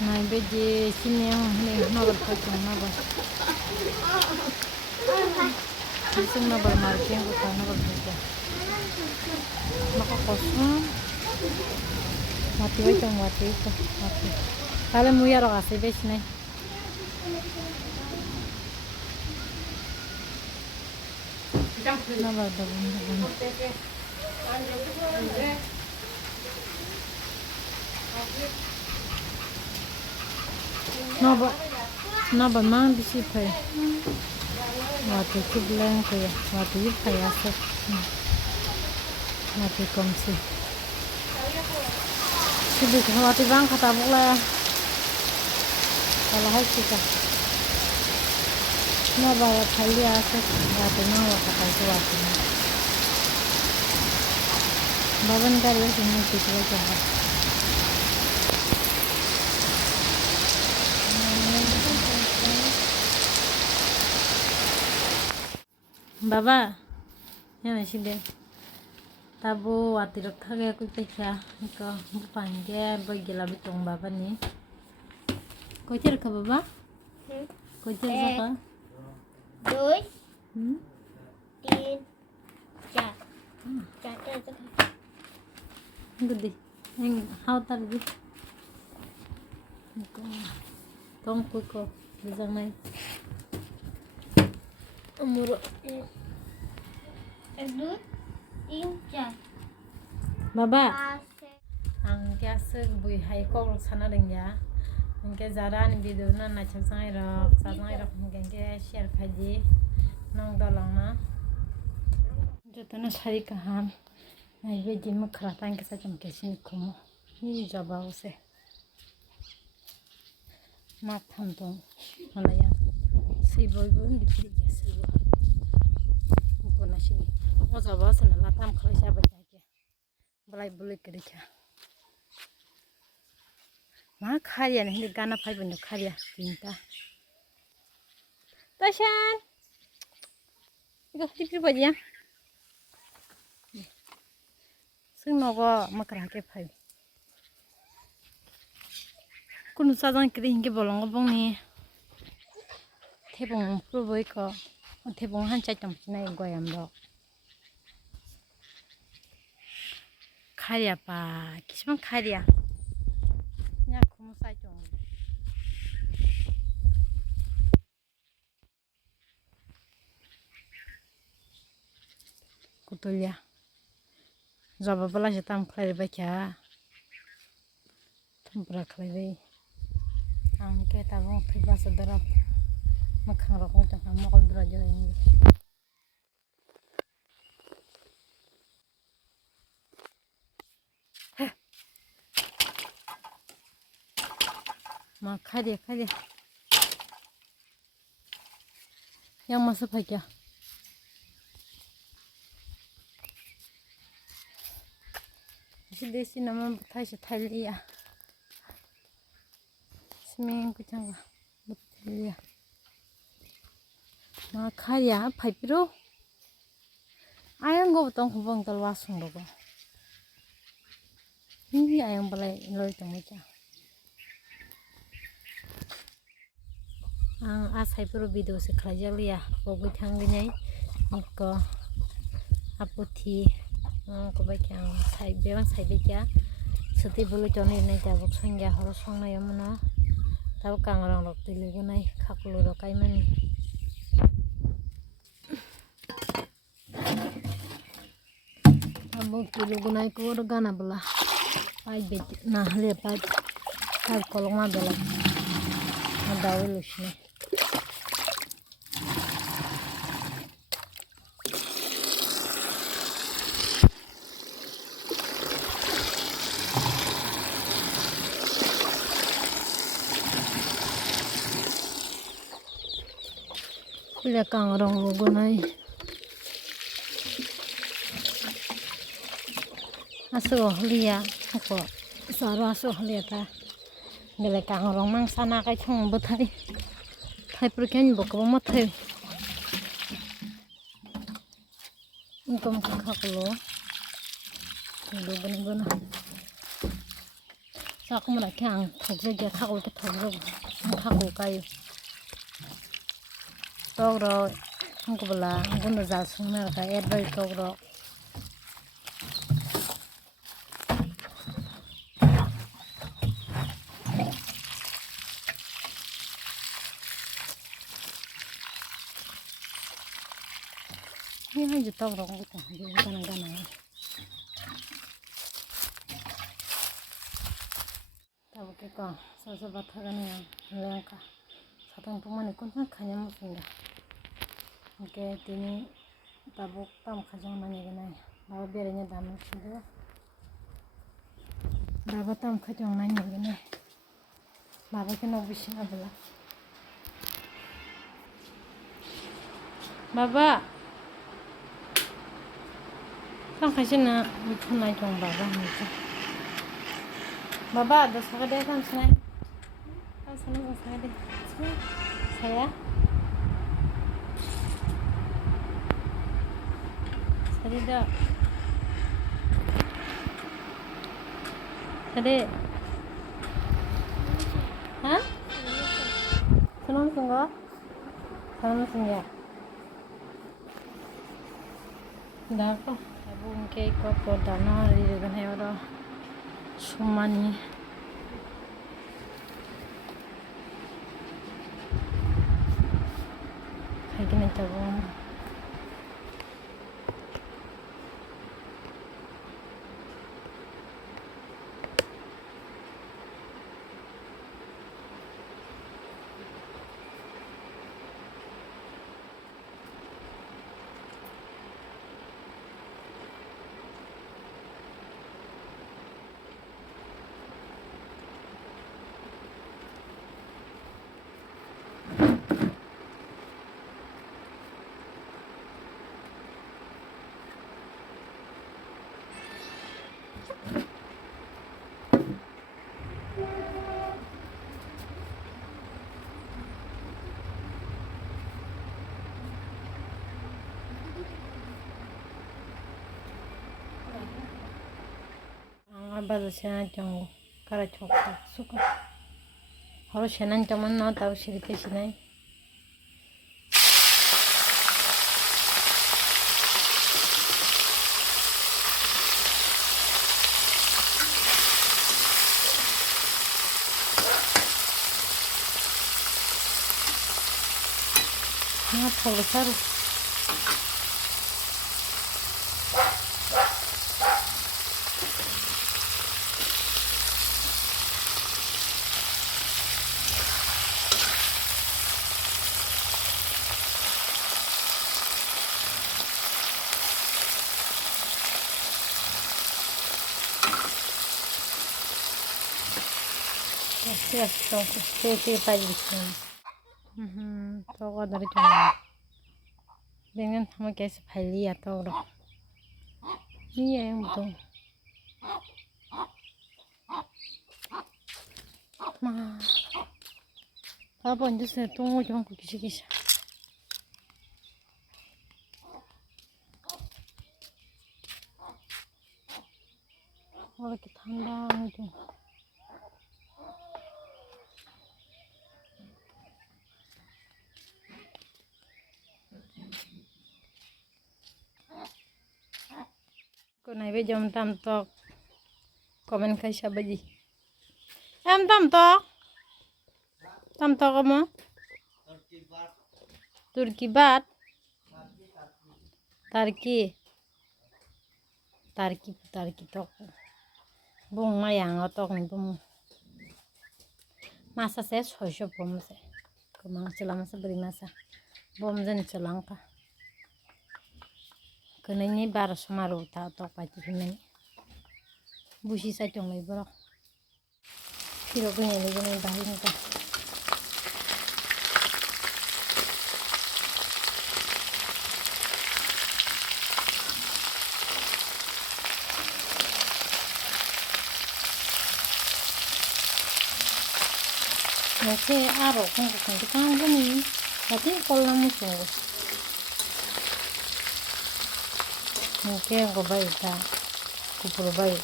Nah, beje sini yang ini nabar kacang nabar. Sing nabar marking ko nabar kacang. Maka kosong. Mati itu mati. Kalau mau ya roh asih bes nih. Nabar daun. Nabar mang bisi pay. Mati kublang ko ya. Mati pay asap. Mati komsi. Sibuk mati bang kata bola. Kalau hai sih kah. Nabar kali asap. Mati nawa kata itu mati. Baban kali sini kita coba. Baba, ya masih deh. Tabu watirok thage aku pecah. Iko bukan dia bagi labi tong baba nih. Kocer ke baba? Kocer siapa? 2, 3, 4. Gede. Yang how tadi? Tong kuko. Bisa naik. Umur 2, 3, 4. Baba. Ang kiasa bui hai kok sana dengya. Angke jaran video na nachang rok, sajang rok angke share khaji. Nong dolang na. Jotana sari kaham. Nai be jim khrata angke sajam kesin kumo. Ni jaba use. Mak tham tong. Halaya. Si boy boy dipri jasi bo. Ko na sini. O jaba sana latam khlai sa ba ke. Balai bulai kerja. Mak khariya nih gana phai bendo khariya tinta. Tashan. Iko dipri bajiya. Sing nogo makra ke phai. Kunu sajang kri hinge bolong bong ni. Thebong pro boy ko. Thebong han chai tam nai goyam ro. Khariya pa, kisman khariya. Nya kumu sai chong. Kutulia. Jaba bala jatam khlai ba kya. Tumpra khlai bai. Angke tabong thiba sadarap. Makhang rok jang mokol dra jo ini. Ma khariya. Yang masuk aja. Desi nama butai setali ya. Seming kucang butai ya. Ma khariya phai piro. Ayang go tong khubang talwa sung rogo. Ini ayang balai loi tong meja. Ang asai piro video se khlajak liya bogui thanggnai ko aputhi ko ba kyang sai bebang sai be kya sati bulu choni nai ta bok sangya horo songnai amna tab kangrang rok tilugo nai khaklu ro kaimani abo tilugo nai ko ro gana bala pai be na hale pai kolonga bala dawe lushne kuliah kangrong logo nai aso hlia ko saro aso hlia ta gele kangrong mang sana kai chong bothai thai prken bokbo ma thai income khaklo logo na Aku mereka ang thokje aku ke thokro aku kayu togro aku bela guna jasungna ka erbai togro ini aja togro gitu gana tahu ke kok sobat hagani lengka satang pemani kuntan kanya musinga oke tini tabuk tam kajang nanya genai bawa biarnya dalam sudah bawa tam kajang nanya genai bawa kena bising abla baba tam kajang na bukan naik jong baba nih baba ada suka deh kan senang suka deh saya Sadida. Sadi. Hah? Senang sungguh? Senang sungguh. Dah apa? Tabung ke kotor dana di depan hewara. Sumani. Kayak gini tabung. Baru saya jong kara coklat suka harus senang cuman nggak tahu cerita sini nggak tahu besar yes so stay pagi togo dari cuma dengan sama kayak sepali atau udah iya yang betul mah apa aja saya tunggu jangan kukis-kis kalau kita handang itu Kunai be jom tam tok komen kai sabaji em tam tok kamu Turki bat Tarki tok bung mayang tok ni bung masa saya sosok bom saya kemang selama seberi masa bom jen selangka kenanya bar semaru ta tok pati kenanya busi sa chong lai borok kilo punya ni gani bahin ka Oke, arok kan kita gini. Tapi kalau musuh, mungkin aku baik tak, aku perlu baik.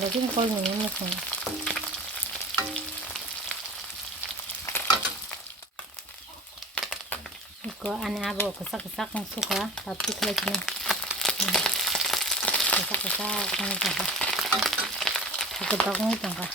Lagi kol nih musuh. Iko aneh abo kesak musuh ka, tapi kelihatan kesak musuh ka. Aku tak mau tangka.